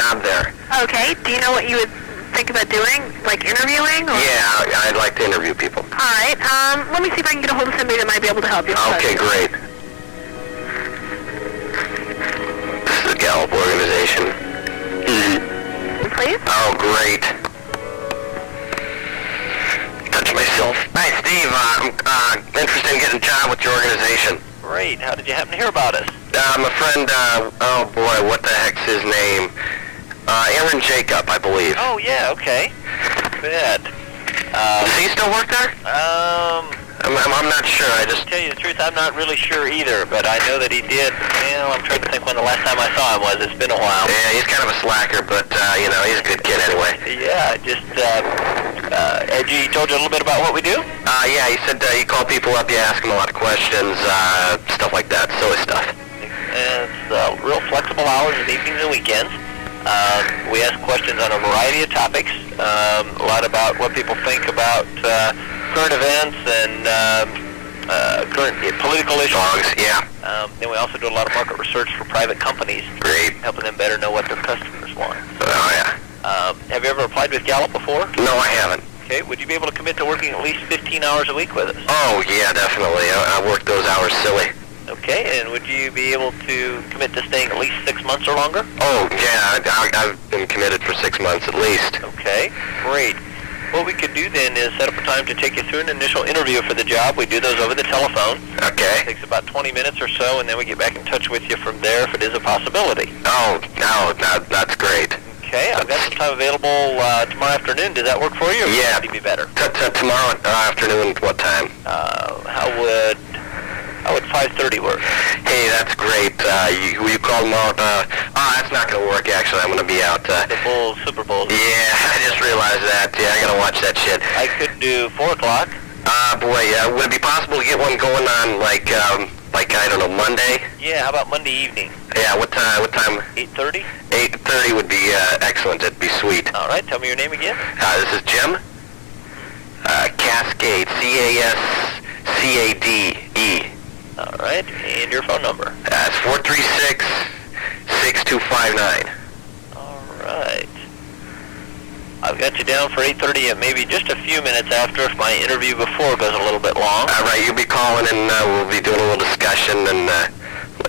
job there. Okay. Do you know what you would think about doing, like interviewing? Or? Yeah, I'd like to interview people. All right. Let me see if I can get a hold of somebody that might be able to help you. Okay, great. This is the Gallup organization. Please? Oh, great. Touch myself. Hi, Steve. I'm interested in getting a job with your organization. Great. How did you happen to hear about us? My friend, oh boy, what the heck's his name? Aaron Jacob, I believe. Oh, yeah, okay. Good. Does he still work there? I'm not sure. To tell you the truth, I'm not really sure either, but I know that he did. Well, I'm trying to think when the last time I saw him was. It's been a while. Yeah, he's kind of a slacker, but, he's a good kid anyway. Yeah, just, had he told you a little bit about what we do? Yeah, he said you call people up, you ask them a lot of questions, stuff like that, silly stuff. It's real flexible hours and evenings and weekends. We ask questions on a variety of topics, a lot about what people think about current events and current political issues. Yeah. Then we also do a lot of market research for private companies. Great. Helping them better know what their customers want. Oh, yeah. Have you ever applied with Gallup before? No, I haven't. Okay. Would you be able to commit to working at least 15 hours a week with us? Oh, yeah, definitely. I work those hours silly. Okay, and would you be able to commit to staying at least 6 months or longer? Oh, yeah, I've been committed for 6 months at least. Okay, great. What we could do then is set up a time to take you through an initial interview for the job. We do those over the telephone. Okay. It takes about 20 minutes or so, and then we get back in touch with you from there if it is a possibility. Oh, no, that's great. Okay, I've got some time available tomorrow afternoon. Does that work for you? Or Yeah. would it be better? Tomorrow afternoon, what time? How would 5:30 work? Hey, that's great. Will you call them out? That's not going to work, actually. I'm going to be out. The Bulls, Super Bowl. Yeah, I just realized that. Yeah, I got to watch that shit. I could do 4 o'clock. Boy, would it be possible to get one going on, like, I don't know, Monday? Yeah, how about Monday evening? Yeah, what time? 8:30? 8:30 would be excellent. It'd be sweet. All right, tell me your name again. This is Jim. Cascade, Cascade. All right, and your phone number? It's 436-6259. All right. I've got you down for 8:30 and maybe just a few minutes after if my interview before goes a little bit long. All right, you'll be calling and we'll be doing a little discussion and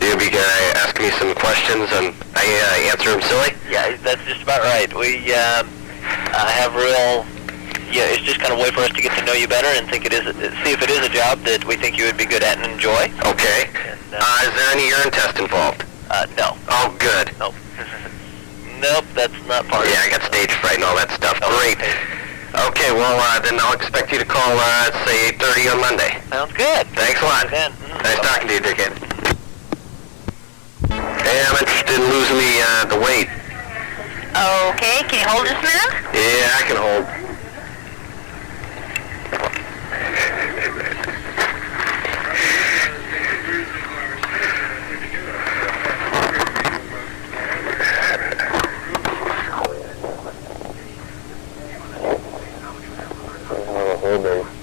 you'll be asking me some questions and I answer them silly? Yeah, that's just about right. We have real... Yeah, it's just kind of a way for us to get to know you better and see if it is a job that we think you would be good at and enjoy. Okay. And, is there any urine test involved? No. Oh, good. Nope. Nope, that's not part of it. Yeah, I got stage fright and all that stuff. Oh, great. Okay, well, then I'll expect you to call, say, 8:30 on Monday. Sounds good. Thanks a lot. Then. Nice talking to you, dickhead. Hey, I'm interested in losing the weight. Okay, can you hold just a minute? Yeah, I can hold.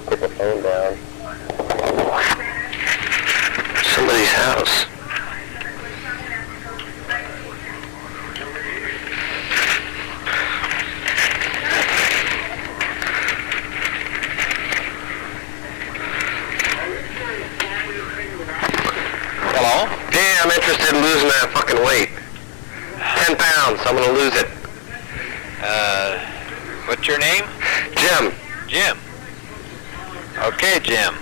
Put the phone down. Somebody's house. Hello? Yeah, I'm interested in losing that fucking weight. 10 pounds, I'm gonna lose it. What's your name? Jim. Jim. Okay, Jim.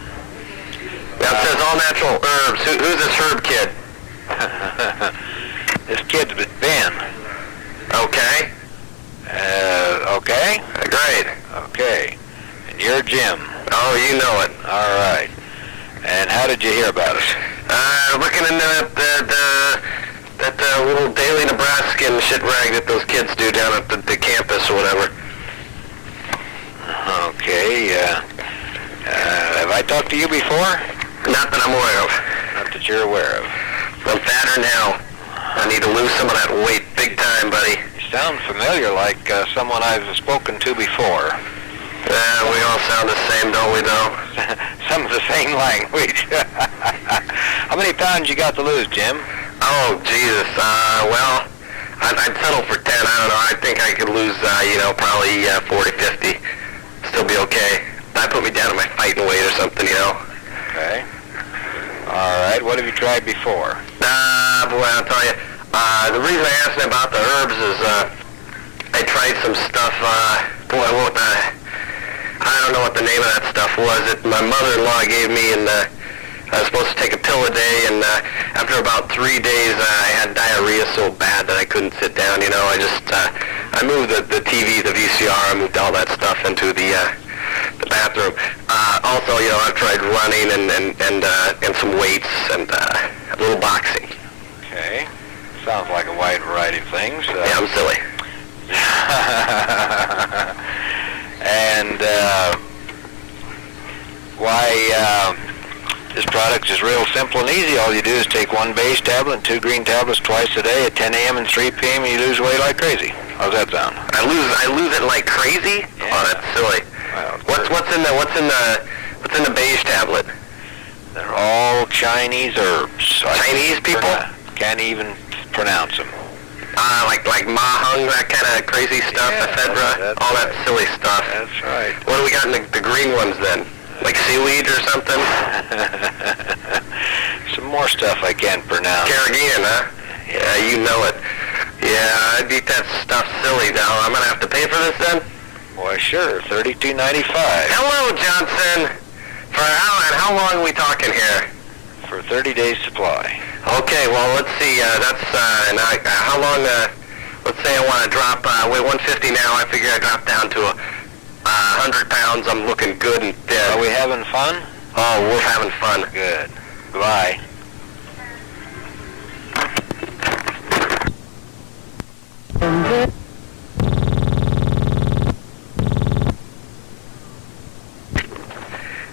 Now it says all natural herbs. Who's this herb kid? This kid's with Ben. Okay. Okay? Great. Okay. And you're Jim. Oh, you know it. All right. And how did you hear about us? Looking into that little Daily Nebraskan shit rag that those kids do down at the campus or whatever. Okay, have I talked to you before? Not that I'm aware of. Not that you're aware of. I'm fatter now. I need to lose some of that weight big time, buddy. You sound familiar, like someone I've spoken to before. We all sound the same, don't we, though? Some of the same language. How many pounds you got to lose, Jim? Oh, Jesus. Well, I'd settle for 10. I don't know. I think I could lose, probably 40, 50. Still be okay. That put me down to my fighting weight or something, Okay. All right. What have you tried before? Boy, I'll tell you. The reason I asked about the herbs is I tried some stuff. I don't know what the name of that stuff was. My mother-in-law gave me, and I was supposed to take a pill a day, and after about 3 days, I had diarrhea so bad that I couldn't sit down. I moved the TV, the VCR, I moved all that stuff into the bathroom. Also, I've tried running and some weights and a little boxing. Okay. Sounds like a wide variety of things. Yeah, I'm silly. And this product is real simple and easy. All you do is take 1 base tablet and 2 green tablets twice a day at 10 a.m. and 3 p.m. and you lose weight like crazy. How's that sound? I lose it like crazy? Yeah. Oh, that's silly. Well, What's in the beige tablet? they're all Chinese herbs. Chinese people? Can't even pronounce them. Like mahung, that kind of crazy stuff, Yeah, ephedra, that's all that right. silly stuff. That's right. What do we got in the green ones then? Like seaweed or something? Some more stuff I can't pronounce. Carrageenan, huh? Yeah, you know it. Yeah, I'd eat that stuff silly now. I'm gonna have to pay for this then? Why, sure. $32.95 Hello, Johnson. For how long are we talking here? for 30 days supply. Okay, well, let's see. How long? Let's say I want to drop. Weigh 150 now. I figure I drop down to 100 pounds. I'm looking good and thin. Are we having fun? Oh, we're having fun. Good. Goodbye.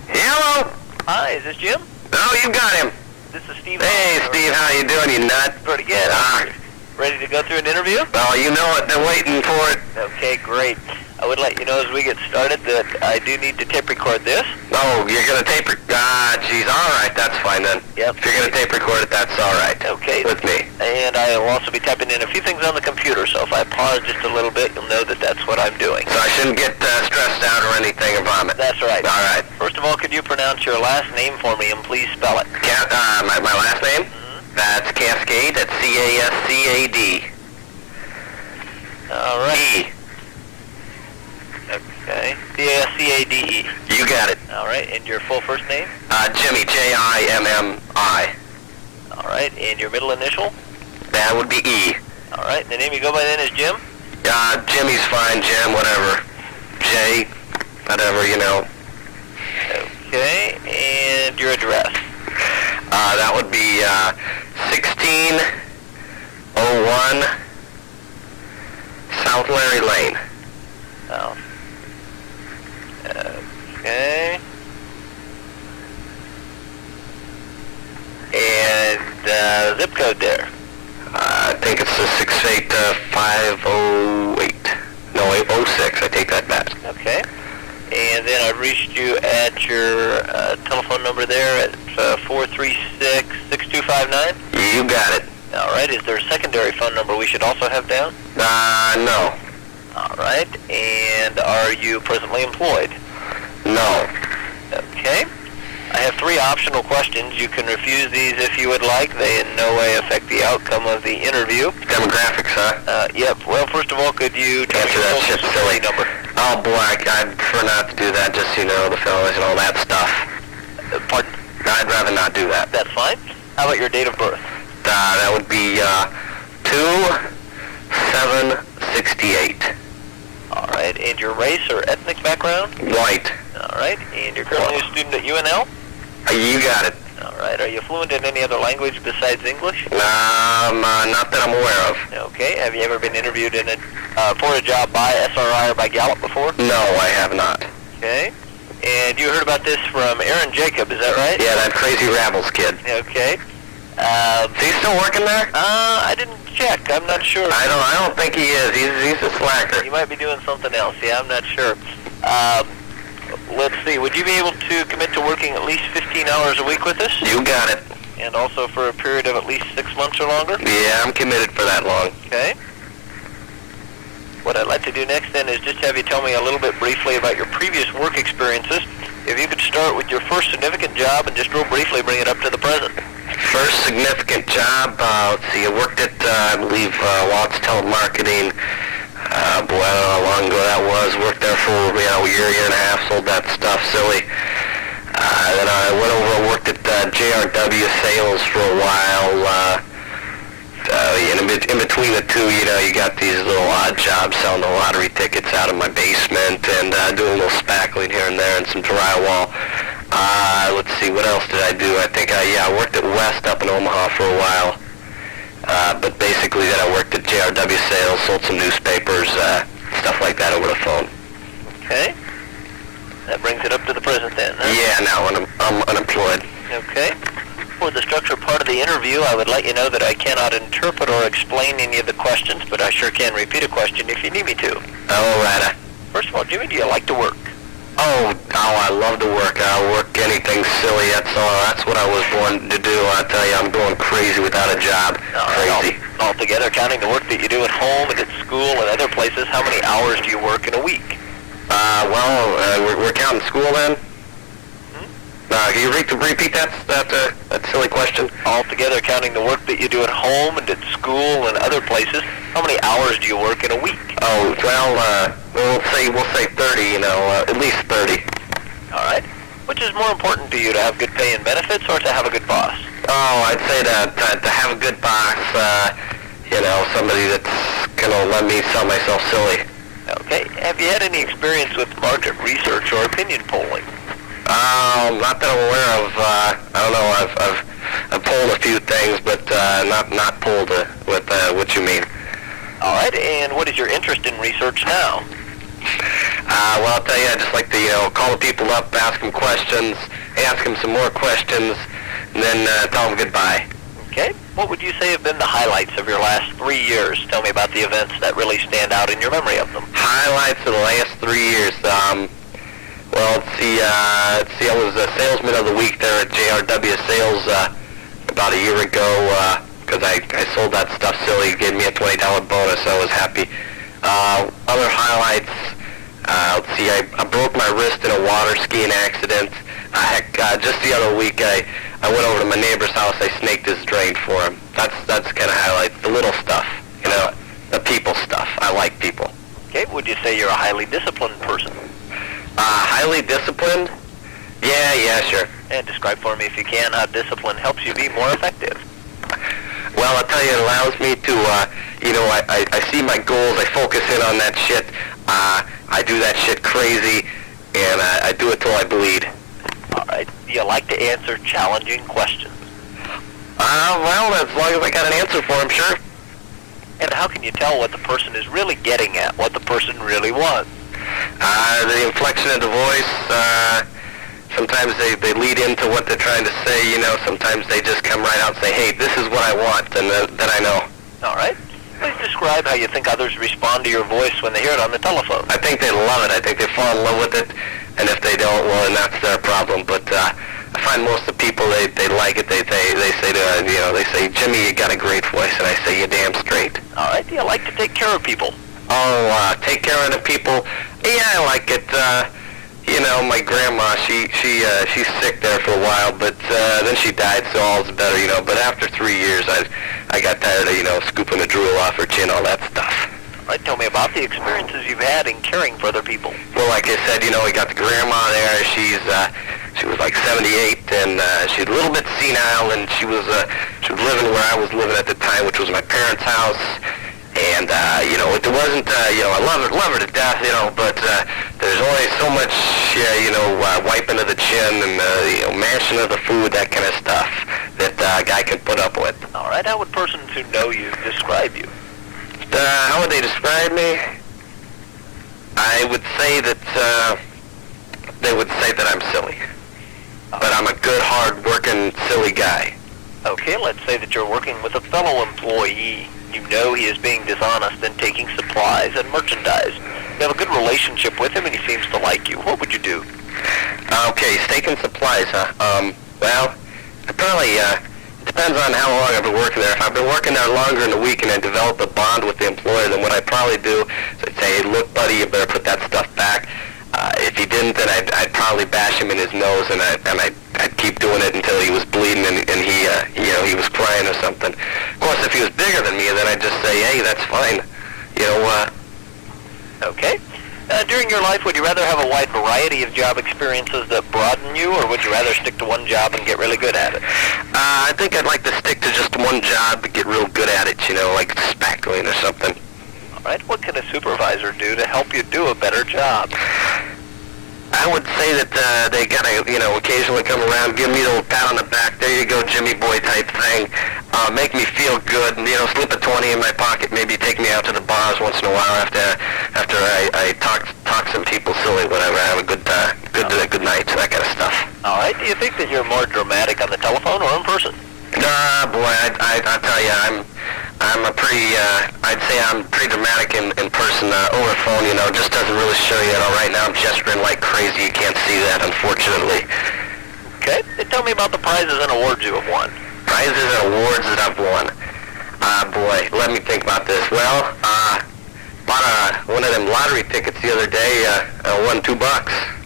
Hello. Hi, is this Jim? Oh, you got him. This is Steve. Hey, Steve. How you doing? You nut? Pretty good. Ready to go through an interview? Well, you know it. They're waiting for it. Okay, great. I would let you know as we get started that I do need to tape record this. Oh, you're gonna tape record? Geez. All right, that's fine then. Yep. If you're gonna tape record it, that's all right. Okay. With me. And I will also be typing in a few things on the computer, so if I pause just a little bit, you'll know that that's what I'm doing. So I shouldn't get stressed out or anything or vomit. That's right. All right. First of all, could you pronounce your last name for me and please spell it? My last name? That's Cascade. That's Cascad. All right. E. Okay. C-A-S-C-A-D-E. You got it. All right. And your full first name? Jimmy. Jimmi. All right. And your middle initial? That would be E. All right. And the name you go by then is Jim? Jimmy's fine. Jim, whatever. J, whatever, Okay. And your address? That would be 1601 South Larry Lane. Oh. Okay. And zip code there? I think it's the 68508. No, 806. I take that back. Okay. And then I reached you at your telephone number there at 436-6259? You got it. All right. Is there a secondary phone number we should also have down? No. All right. And are you presently employed? No. Okay. I have 3 optional questions. You can refuse these if you would like. They in no way affect the outcome of the interview. Demographics, huh? Yep. Well, first of all, could you tell me Answer your that social shit, security silly. number? Oh, boy, I'd prefer not to do that, just, the fellas and all that stuff. Pardon? I'd rather not do that. That's fine. How about your date of birth? That would be 2/7/68. All right. And your race or ethnic background? White. All right. And you're currently a student at UNL? You got it. All right. Are you fluent in any other language besides English? Not that I'm aware of. Okay. Have you ever been interviewed for a job by SRI or by Gallup before? No, I have not. Okay. And you heard about this from Aaron Jacob, is that right? Yeah, that crazy Rabbles kid. Okay. Is he still working there? I didn't check. I'm not sure. I don't think he is. He's a slacker. You might be doing something else. Yeah, I'm not sure. Let's see. Would you be able to commit to working at least 15 hours a week with us? You got it. And also for a period of at least 6 months or longer? Yeah, I'm committed for that long. Okay. I'd like to do next then is just have you tell me a little bit briefly about your previous work experiences. If you could start with your first significant job and just real briefly bring it up to the present. First significant job, let's see, I worked at, I believe, Watts Telemarketing. Boy, I don't know how long ago that was. Worked there for, a year and a half, sold that stuff, silly. Then I went over and worked at JRW Sales for a while. In between the two, you got these little odd jobs selling the lottery tickets out of my basement and doing a little spackling here and there and some drywall. Let's see, what else did I do? I think I worked at West up in Omaha for a while. But basically then I worked at JRW Sales, sold some newspapers, stuff like that over the phone. Okay. That brings it up to the present then, huh? Yeah, now I'm unemployed. Okay. For the structure part of the interview, I would let you know that I cannot interpret or explain any of the questions, but I sure can repeat a question if you need me to. All right. First of all, Jimmy, do you like to work? Oh, I love to work. I'll work anything silly. That's what I was born to do. I tell you, I'm going crazy without a job. Crazy. Altogether, counting the work that you do at home and at school and other places, how many hours do you work in a week? We're counting school then? Can you repeat that silly question? Altogether, counting the work that you do at home and at school and other places, how many hours do you work in a week? Oh, well, we'll say 30, at least 30. All right. Which is more important to you, to have good pay and benefits or to have a good boss? Oh, I'd say to have a good boss, somebody that's going to let me sell myself silly. Okay. Have you had any experience with market research or opinion polling? Not that I'm aware of. I don't know. I've polled a few things, but not polled with what you mean. All right. And what is your interest in research now? Well, I'll tell you, I just like to call the people up, ask them questions, ask them some more questions, and then tell them goodbye. Okay. What would you say have been the highlights of your last 3 years? Tell me about the events that really stand out in your memory of them. Highlights of the last 3 years. Well, let's see, I was a salesman of the week there at JRW Sales about a year ago because I sold that stuff silly. It gave me a $20 bonus, so I was happy. Other highlights, let's see, I broke my wrist in a water skiing accident. Just the other week, I went over to my neighbor's house. I snaked his drain for him. That's kind of highlights, the little stuff, the people stuff. I like people. Okay, would you say you're a highly disciplined person? Highly disciplined? Yeah, sure. And describe for me, if you can, how discipline helps you be more effective. Well, I'll tell you, it allows me to, I see my goals, I focus in on that shit, I do that shit crazy, and I do it till I bleed. All right. Do you like to answer challenging questions? Well, as long as I got an answer for them, sure. And how can you tell what the person is really getting at, what the person really wants? The inflection of the voice, sometimes they lead into what they're trying to say, sometimes they just come right out and say, hey, this is what I want, and then I know. All right. Please describe how you think others respond to your voice when they hear it on the telephone. I think they love it. I think they fall in love with it, and if they don't, well, then that's their problem. But I find most of the people, they like it. They say, Jimmy, you got a great voice, and I say, you're damn straight. All right. Do you like to take care of people? Oh, take care of the people. Yeah, I like it. My grandma, she's sick there for a while, but then she died, so all's better, But after 3 years, I got tired of, scooping the drool off her chin, all that stuff. All right, tell me about the experiences you've had in caring for other people. Well, like I said, we got the grandma there. She was like 78, and she's a little bit senile, and she was living where I was living at the time, which was my parents' house. And, it wasn't, I love her to death, but there's only so much, wiping of the chin and, mashing of the food, that kind of stuff that a guy can put up with. All right, how would persons who know you describe you? How would they describe me? I would say that, they would say that I'm silly. But I'm a good, hard-working, silly guy. Okay, let's say that you're working with a fellow employee. You know he is being dishonest and taking supplies and merchandise. You have a good relationship with him and he seems to like you. What would you do? Okay, steak and supplies, huh? Well, I'd probably, Depends on how long I've been working there. If I've been working there longer in the week and I develop a bond with the employer, then what I'd probably do is I'd say, hey, look, buddy, you better put that stuff back. If he didn't, then I'd probably bash him in his nose, and I'd keep doing it until he was bleeding and he was crying or something. Of course, if he was bigger than me, then I'd just say, hey, that's fine. Okay. During your life, would you rather have a wide variety of job experiences that broaden you, or would you rather stick to one job and get really good at it? I think I'd like to stick to just one job and get real good at it, like spackling or something. All right. What can a supervisor do to help you do a better job? I would say that they gotta, occasionally come around, give me a little pat on the back. There you go, Jimmy boy type thing. Make me feel good, and slip a 20 in my pocket. Maybe take me out to the bars once in a while after I talk some people silly, whatever. Have a good night, that kind of stuff. All right. Do you think that you're more dramatic on the telephone or in person? Nah, boy, I tell you, I'd say I'm pretty dramatic in person. Over the phone, just doesn't really show you. Right now I'm gesturing like crazy. You can't see that, unfortunately. Okay. And tell me about the prizes and awards you have won. Prizes and awards that I've won. Boy, let me think about this. Well, bought one of them lottery tickets the other day. I won $2.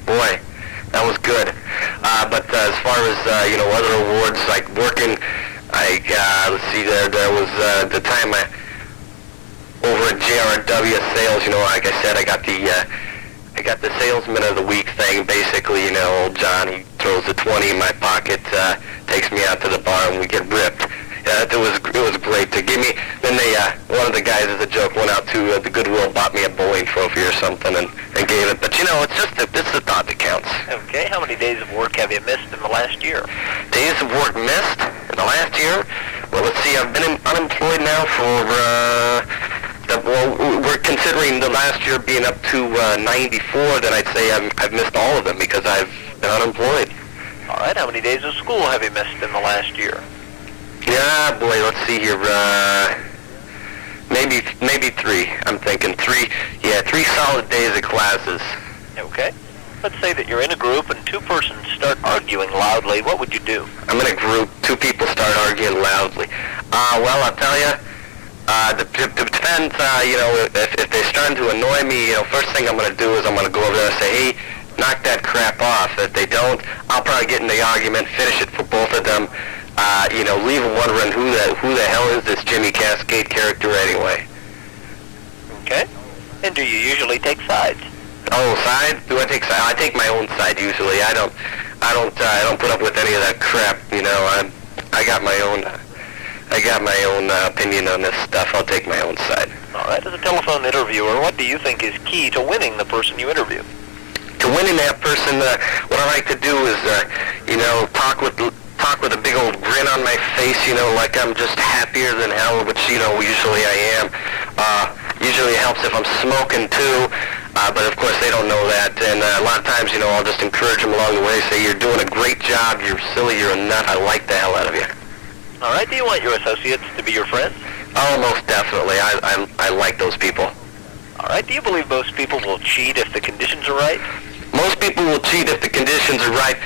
Boy, that was good. But as far as, other awards, like working, let's see, there was the time over at JRW sales, like I said, I got the salesman of the week thing. Basically, old John, he throws a 20 in my pocket, takes me out to the bar, and we get ripped. It was great to give me. Then one of the guys, as a joke, went out to the Goodwill, bought me a bowling trophy or something, and gave it. But it's the thought that counts. Okay. How many days of work have you missed in the last year? Days of work missed in the last year? Well, let's see. I've been unemployed now for. We're considering the last year being up to 94. Then I'd say I've missed all of them because I've been unemployed. All right. How many days of school have you missed in the last year? Yeah, boy, let's see here. Maybe 3. I'm thinking 3. Yeah, 3 solid days of classes. Okay. Let's say that you're in a group and 2 persons start arguing loudly. What would you do? I'm in a group. 2 people start arguing loudly. Well, I'll tell you. It depends. If they're starting to annoy me, first thing I'm going to do is I'm going to go over there and say, hey, knock that crap off. If they don't, I'll probably get in the argument, finish it for both of them. Leave them wondering who the hell is this Jimmy Cascade character anyway. Okay. And do you usually take sides? Oh, sides? Do I take sides? I take my own side usually. I don't put up with any of that crap. I got my own opinion on this stuff. I'll take my own side. All right. As a telephone interviewer, what do you think is key to winning the person you interview? To winning that person, what I like to do is, talk with a big old grin on my face, like I'm just happier than hell, which, usually I am. Usually it helps if I'm smoking too, but of course they don't know that. And a lot of times, I'll just encourage them along the way, say, you're doing a great job, you're silly, you're a nut, I like the hell out of you. All right. Do you want your associates to be your friends? Oh, most definitely. I like those people. All right. Do you believe most people will cheat if the conditions are right? Most people will cheat if the conditions are right,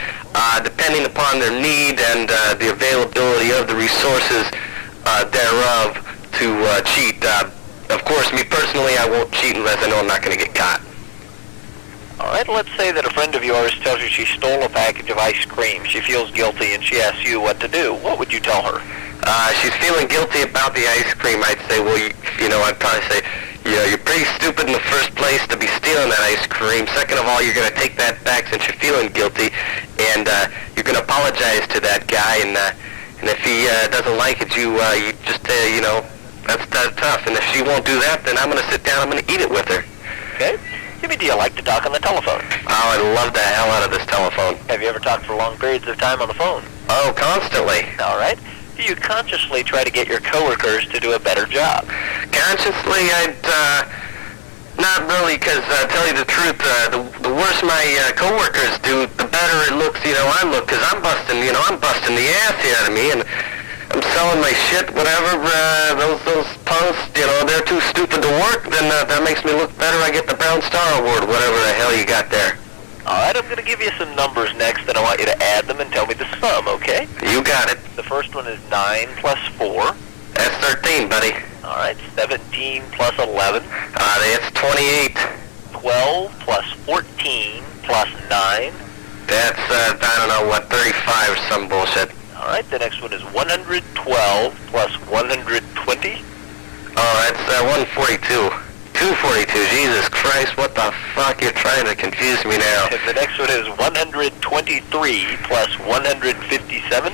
depending upon their need and the availability of the resources thereof to cheat. Of course, me personally, I won't cheat unless I know I'm not going to get caught. All right. Let's say that a friend of yours tells you she stole a package of ice cream. She feels guilty, and she asks you what to do. What would you tell her? She's feeling guilty about the ice cream. I'd say, well, I'd probably say, you're pretty stupid in the first place to be stealing that ice cream. Second of all, you're going to take that back since you're feeling guilty, and you're going to apologize to that guy. And if he doesn't like it, you just, that's tough. And if she won't do that, then I'm going to sit down. I'm going to eat it with her. Okay. Jimmy, do you like to talk on the telephone? Oh, I love the hell out of this telephone. Have you ever talked for long periods of time on the phone? Oh, constantly. All right. Do you consciously try to get your coworkers to do a better job? Consciously, not really, because tell you the truth, the worse my coworkers do, the better it looks, I look, because I'm busting the ass out of me, and I'm selling my shit, whatever. Those punks, they're too stupid to work. Then that makes me look better. I get the Brown Star Award, whatever the hell you got there. All right, I'm going to give you some numbers next, and I want you to add them and tell me the sum, okay? You got it. The first one is 9 plus 4. That's 13, buddy. All right, 17 plus 11. That's 28. 12 plus 14 plus 9. That's, I don't know, what, 35 or some bullshit. All right, the next one is 112 plus 120. Oh, that's 142. 242. Jesus Christ, what the fuck? You're trying to confuse me now. And the next one is 123 plus 157.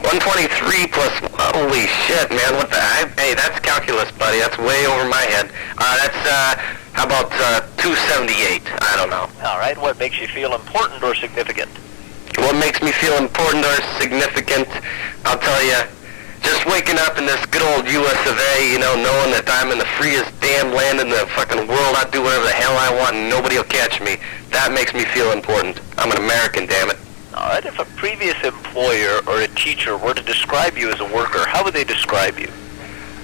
123 plus, holy shit, man, what the, hey, that's calculus, buddy, that's way over my head. How about 278? I don't know. All right, what makes you feel important or significant? What makes me feel important or significant, I'll tell you, just waking up in this good old US of A, you know, knowing that I'm in the freest damn land in the fucking world, I'll do whatever the hell I want and nobody will catch me. That makes me feel important. I'm an American, damn it. All right, if a previous employer or a teacher were to describe you as a worker, how would they describe you?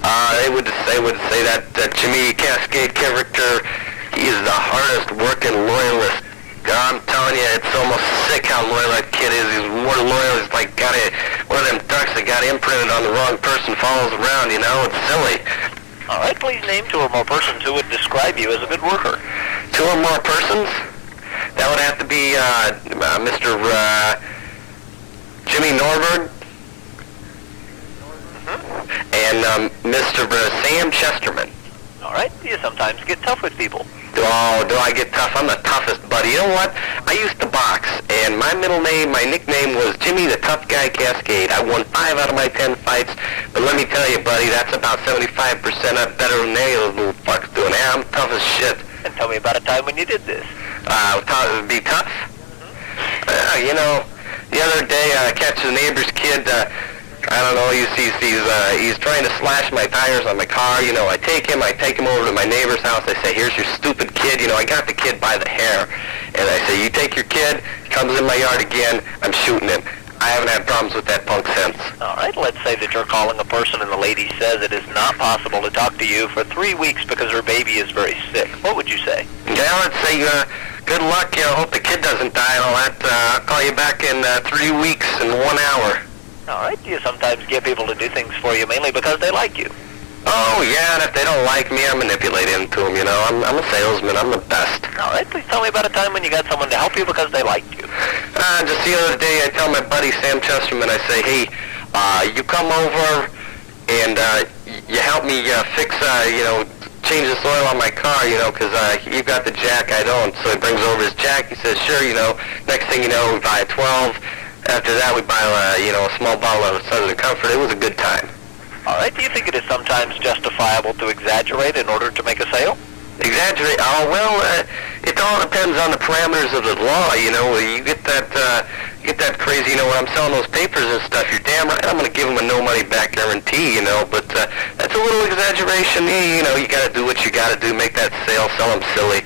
They would say that Jimmy Cascade character, he is the hardest working loyalist. I'm telling you, it's almost sick how loyal that kid is. He's more loyal. He's like got one of them ducks that got imprinted on the wrong person follows around, you know? It's silly. All right, please name 2 or more persons who would describe you as a good worker. 2 or more persons? That would have to be Mr. Jimmy Norberg and Mr. Sam Chesterman. All right, do you sometimes get tough with people? Oh, do I get tough? I'm the toughest, buddy. You know what? I used to box, and my nickname was Jimmy the Tough Guy Cascade. I won 5 out of my 10 fights, but let me tell you, buddy, that's about 75% better than they little fucks doing. Yeah, I'm tough as shit. And tell me about a time when you did this. Thought it would be tough? You know, the other day I catch the neighbor's kid, I don't know, he's trying to slash my tires on my car. You know, I take him over to my neighbor's house. I say, here's your stupid kid. You know, I got the kid by the hair. And I say, you take your kid, he comes in my yard again, I'm shooting him. I haven't had problems with that punk since. All right, let's say that you're calling a person and the lady says it is not possible to talk to you for 3 weeks because her baby is very sick. What would you say? Yeah, let's say, good luck. You know, hope the kid doesn't die and all that. I'll call you back in 3 weeks and 1 hour. All right, do you sometimes get people to do things for you mainly because they like you? Oh, yeah, and if they don't like me, I manipulate into them, you know. I'm a salesman. I'm the best. All right, please tell me about a time when you got someone to help you because they liked you. Just the other day, I tell my buddy Sam Chesterman, I say, hey, you come over and you help me fix, change the oil on my car, you know, because you got the jack, I don't. So he brings over his jack. He says, sure, you know, next thing you know, we buy a 12. After that, we buy, a small bottle of Southern Comfort. It was a good time. All right, do you think it is sometimes justifiable to exaggerate in order to make a sale? Exaggerate? Oh, well, it all depends on the parameters of the law, you know. You get that crazy, you know, when I'm selling those papers and stuff, you're damn right I'm going to give them a no-money-back guarantee, you know, but that's a little exaggeration. You know, you got to do what you got to do, make that sale, sell them silly.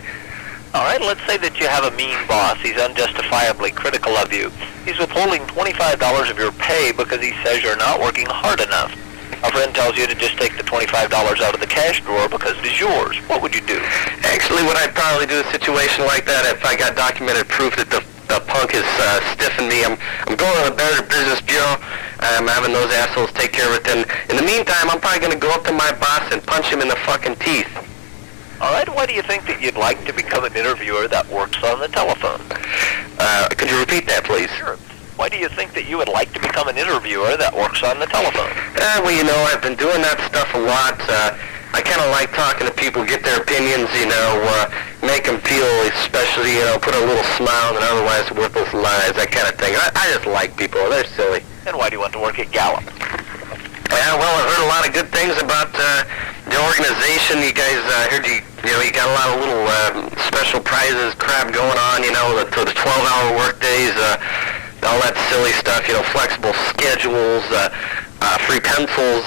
All right, let's say that you have a mean boss. He's unjustifiably critical of you. He's withholding $25 of your pay because he says you're not working hard enough. A friend tells you to just take the $25 out of the cash drawer because it is yours. What would you do? Actually, what I'd probably do in a situation like that, if I got documented proof that the punk is stiffing me, I'm going to the Better Business Bureau. I'm having those assholes take care of it. Then, in the meantime, I'm probably going to go up to my boss and punch him in the fucking teeth. All right, why do you think that you'd like to become an interviewer that works on the telephone? Could you repeat that, please? Sure. Why do you think that you would like to become an interviewer that works on the telephone? Well, you know, I've been doing that stuff a lot. I kind of like talking to people, get their opinions, you know, make them feel especially, you know, put a little smile and otherwise worthless lies, that kind of thing. I just like people. They're silly. And why do you want to work at Gallup? Yeah, well, I've heard a lot of good things about the organization. You guys heard you got a lot of little special prizes crap going on, you know, the 12-hour work days, all that silly stuff, you know, flexible schedules, free pencils,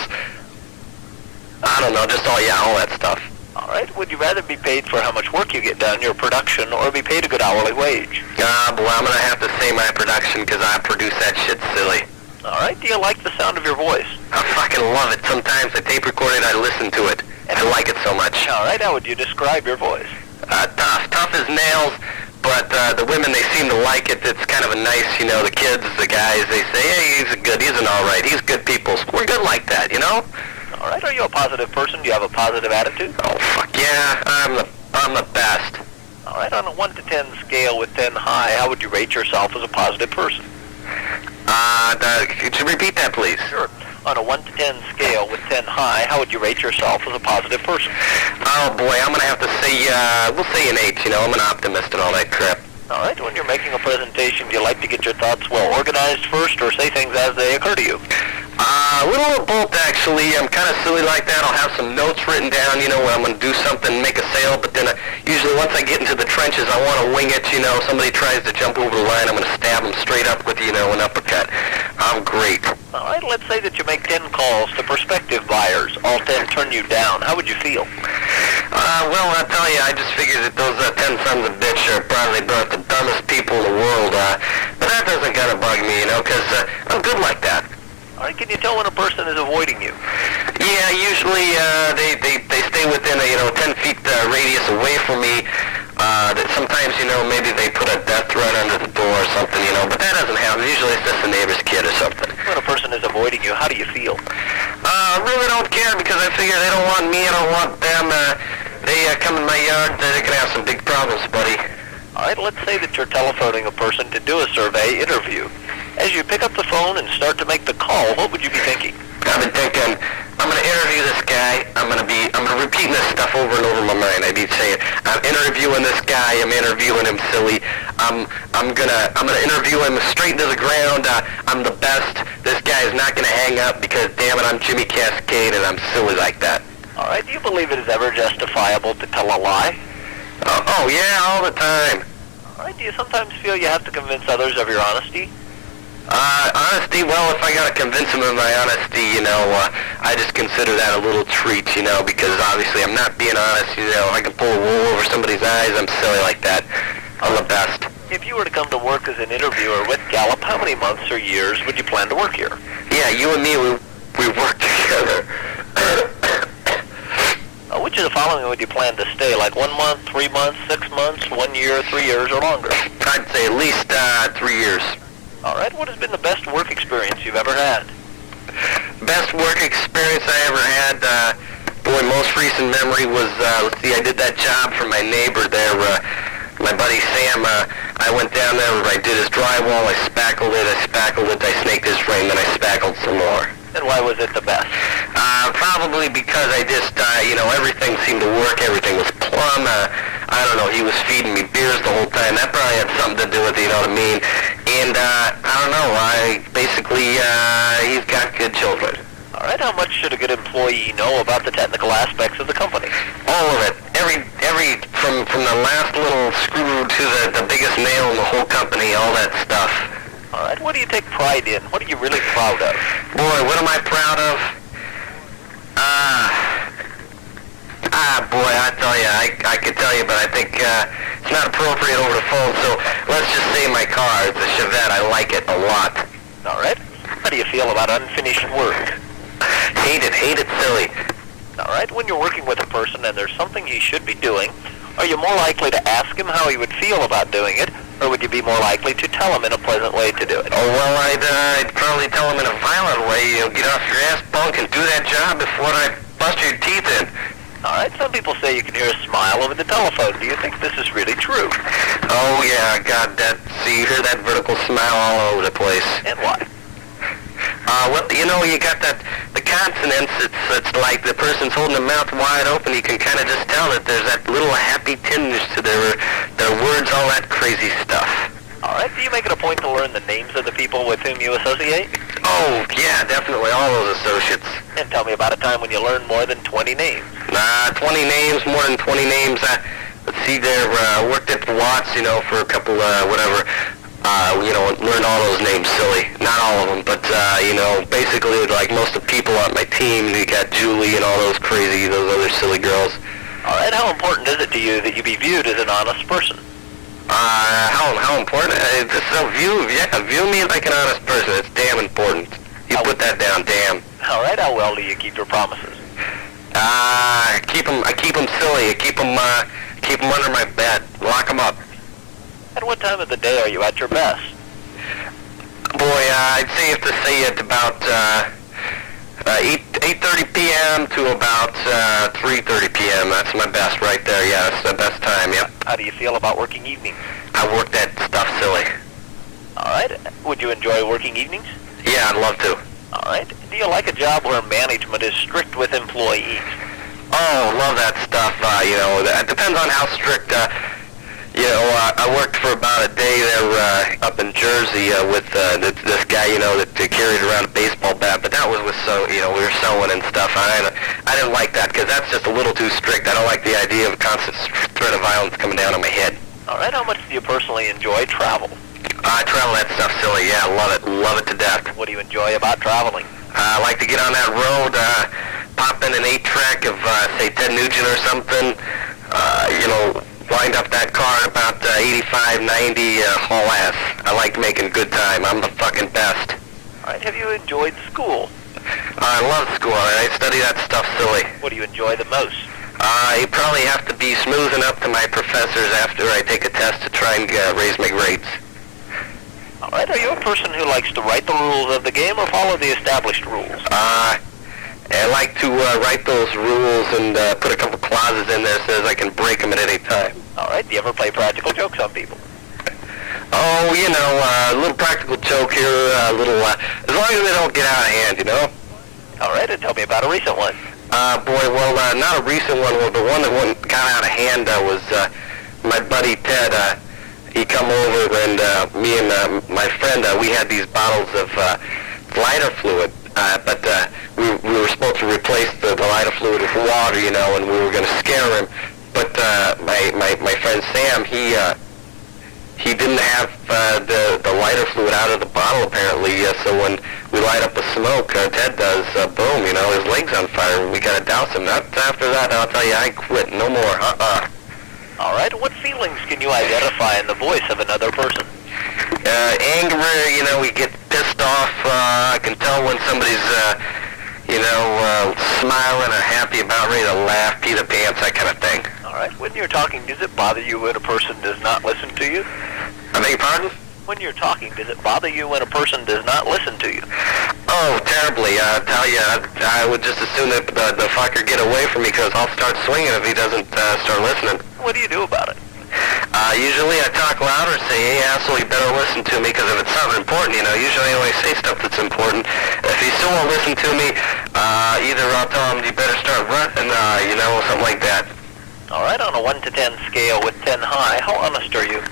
I don't know, just all that stuff. All right, would you rather be paid for how much work you get done, your production, or be paid a good hourly wage? Well, I'm going to have to say my production because I produce that shit silly. All right, do you like the sound of your voice? I fucking love it. Sometimes I tape record it, I listen to it. I like it so much. All right, how would you describe your voice? Tough as nails, but the women, they seem to like it. It's kind of a nice, you know, the kids, the guys, they say, hey, he's an all right. He's good people. We're good like that, you know? All right. Are you a positive person? Do you have a positive attitude? Oh, fuck yeah. I'm the best. All right. On a 1 to 10 scale with 10 high, how would you rate yourself as a positive person? Could you repeat that, please? Sure. On a 1 to 10 scale with 10 high, how would you rate yourself as a positive person? Oh, boy, I'm going to have to say, we'll say an 8, you know. I'm an optimist and all that crap. All right. When you're making a presentation, do you like to get your thoughts well organized first or say things as they occur to you? A little of both, actually. I'm kind of silly like that. I'll have some notes written down, you know, when I'm going to do something, make a sale, but then usually once I get into the trenches, I want to wing it, you know. Somebody tries to jump over the line, I'm going to stab them straight up with, you know, an uppercut. I'm great. All right, let's say that you make 10 calls to prospective buyers. All 10 turn you down. How would you feel? Well, I'll tell you, I just figured that those 10 sons of bitch are probably both the dumbest people in the world. But that doesn't kind of bug me, you know, because I'm good like that. All right, can you tell when a person is avoiding you? Yeah, usually they stay within a, you know, 10 feet radius away from me. That sometimes, you know, maybe they put a death threat under the door or something, you know, but that doesn't happen. Usually it's just a neighbor's kid or something. When a person is avoiding you, how do you feel? I really don't care because I figure they don't want me, I don't want them. They come in my yard, they're going to have some big problems, buddy. All right, let's say that you're telephoning a person to do a survey interview. As you pick up the phone and start to make the call, what would you be thinking? I've been thinking, I'm going to interview this guy. I'm going to repeating this stuff over and over in my mind. I'd be saying, I'm interviewing this guy. I'm interviewing him silly. I'm gonna interview him straight into the ground. I'm the best. This guy is not going to hang up because, damn it, I'm Jimmy Cascade and I'm silly like that. All right, do you believe it is ever justifiable to tell a lie? Oh yeah, all the time. All right, do you sometimes feel you have to convince others of your honesty? Honesty, well, if I gotta convince them of my honesty, you know, I just consider that a little treat, you know, because obviously I'm not being honest, you know. I can pull a wool over somebody's eyes. I'm silly like that. I'm the best. If you were to come to work as an interviewer with Gallup, how many months or years would you plan to work here? Yeah, you and me, we work together. Which of the following would you plan to stay? Like 1 month, 3 months, 6 months, 1 year, 3 years, or longer? I'd say at least 3 years. All right, what has been the best work experience you've ever had? Best work experience I ever had, boy, most recent memory was, let's see, I did that job for my neighbor there, my buddy Sam. I went down there, I did his drywall, I spackled it, I snaked his frame, then I spackled some more. And why was it the best? Probably because I just, you know, everything seemed to work, everything was plumb. I don't know, he was feeding me beers the whole time. That probably had something to do with it, you know what I mean? And, I don't know, basically, he's got good children. All right, how much should a good employee know about the technical aspects of the company? All of it. From the last little screw to the biggest nail in the whole company, all that stuff. All right, what do you take pride in? What are you really proud of? Boy, what am I proud of? Boy, I tell you, I could tell you, but I think it's not appropriate over the phone, so let's just say my car. It's a Chevette. I like it a lot. All right. How do you feel about unfinished work? Hate it silly. All right, when you're working with a person and there's something he should be doing, are you more likely to ask him how he would feel about doing it, or would you be more likely to tell him in a pleasant way to do it? Oh, well, I'd probably tell him in a violent way, you know, get off your ass, punk, and do that job before I bust your teeth in. All right, some people say you can hear a smile over the telephone. Do you think this is really true? Oh, yeah, God, see, you hear that vertical smile all over the place. And why? Well, you know, you got the consonants, it's like the person's holding their mouth wide open. You can kind of just tell that there's that little happy tinge to their words, all that crazy stuff. All right, do you make it a point to learn the names of the people with whom you associate? Oh, yeah, definitely, all those associates. And tell me about a time when you learned more than 20 names. 20 names, more than 20 names. Let's see there, worked at Watts, you know, for a couple, whatever. You know, learned all those names silly. Not all of them, but, you know, basically, like most of the people on my team, you got Julie and all those other silly girls. All right, how important is it to you that you be viewed as an honest person? How important? View me like an honest person. It's damn important. You put that down, damn. All right, how well do you keep your promises? I keep them silly. I keep them under my bed. Lock them up. At what time of the day are you at your best? Boy, I'd say if to say at about 8:30 p.m. to about 3:30 p.m. That's my best right there. Yeah, that's the best time. Yep. How do you feel about working evenings? I work that stuff silly. All right. Would you enjoy working evenings? Yeah, I'd love to. All right. Do you like a job where management is strict with employees? Oh, love that stuff. It depends on how strict. I worked for about a day there up in Jersey with this guy, that carried around a baseball bat. But that was with we were sewing and stuff. I didn't like that because that's just a little too strict. I don't like the idea of a constant threat of violence coming down on my head. All right. How much do you personally enjoy travel? I travel that stuff silly. Yeah, love it to death. What do you enjoy about traveling? I like to get on that road, pop in an 8-track of, say, Ted Nugent or something, wind up that car at about 85, 90, haul ass. I like making good time. I'm the fucking best. All right. Have you enjoyed school? I love school. I study that stuff silly. What do you enjoy the most? You probably have to be smoothing up to my professors after I take a test to try and raise my grades. All right. Are you a person who likes to write the rules of the game or follow the established rules? I like to write those rules and put a couple clauses in there so that I can break them at any time. All right. Do you ever play practical jokes on people? Oh, a little practical joke here, as long as they don't get out of hand, All right. And tell me about a recent one. Not a recent one. Well, the one that got out of hand was my buddy Ted. He come over and me and my friend, we had these bottles of lighter fluid, but we were supposed to replace the lighter fluid with water, and we were going to scare him. But my friend Sam, he didn't have the lighter fluid out of the bottle apparently. So when we light up the smoke, Ted does, boom, his leg's on fire. We got to douse him. After that, I'll tell you, I quit. No more. All right. What feelings can you identify in the voice of another person? Anger, we get pissed off. I can tell when somebody's, smiling or happy about ready to laugh, pee the pants, that kind of thing. All right. When you're talking, does it bother you when a person does not listen to you? I beg your pardon? When you're talking, does it bother you when a person does not listen to you? Oh, terribly. I tell you, I would just as soon that the fucker get away from me because I'll start swinging if he doesn't start listening. What do you do about it? Usually I talk louder, say, hey, asshole, you better listen to me, because if it's something important, usually I only say stuff that's important. If he still won't listen to me, either I'll tell him you better start running, something like that. All right, on a 1 to 10 scale with 10 high, how honest are you?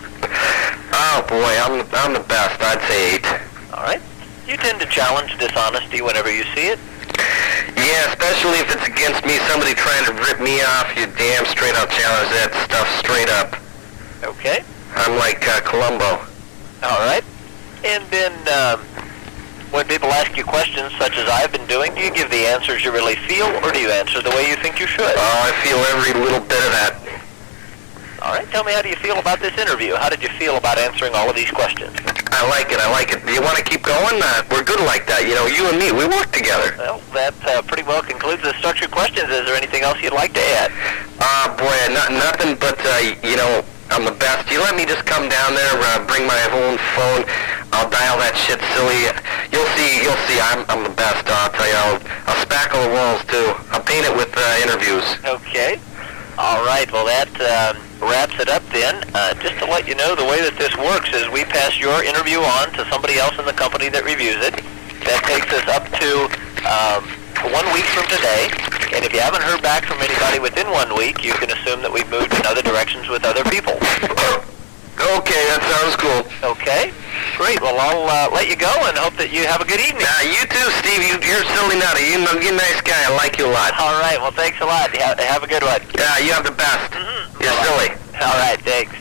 Oh, boy, I'm the best. I'd say 8. All right. You tend to challenge dishonesty whenever you see it? Yeah, especially if it's against me, somebody trying to rip me off, you damn straight I'll challenge that stuff straight up. Okay. I'm like Columbo. All right. And then when people ask you questions such as I've been doing, do you give the answers you really feel, or do you answer the way you think you should? Oh, I feel every little bit of that. All right. Tell me, how do you feel about this interview? How did you feel about answering all of these questions? I like it. Do you want to keep going? We're good like that. You and me, we work together. Well, that pretty well concludes the structured questions. Is there anything else you'd like to add? Nothing but, I'm the best. You let me just come down there, bring my own phone. I'll dial that shit silly. You'll see. I'm the best. I'll tell you. I'll spackle the walls too. I'll paint it with interviews. Okay. All right. Well, that wraps it up then. Just to let you know, the way that this works is we pass your interview on to somebody else in the company that reviews it. That takes us up to 1 week from today. And if you haven't heard back from anybody within 1 week, you can assume that we've moved in other directions with other people. Okay, that sounds cool. Okay. Great. Well, I'll let you go and hope that you have a good evening. You too, Steve. You're silly nutty. You're a nice guy. I like you a lot. All right. Well, thanks a lot. Have a good one. Yeah, you have the best. Mm-hmm. You're silly. All right. Thanks.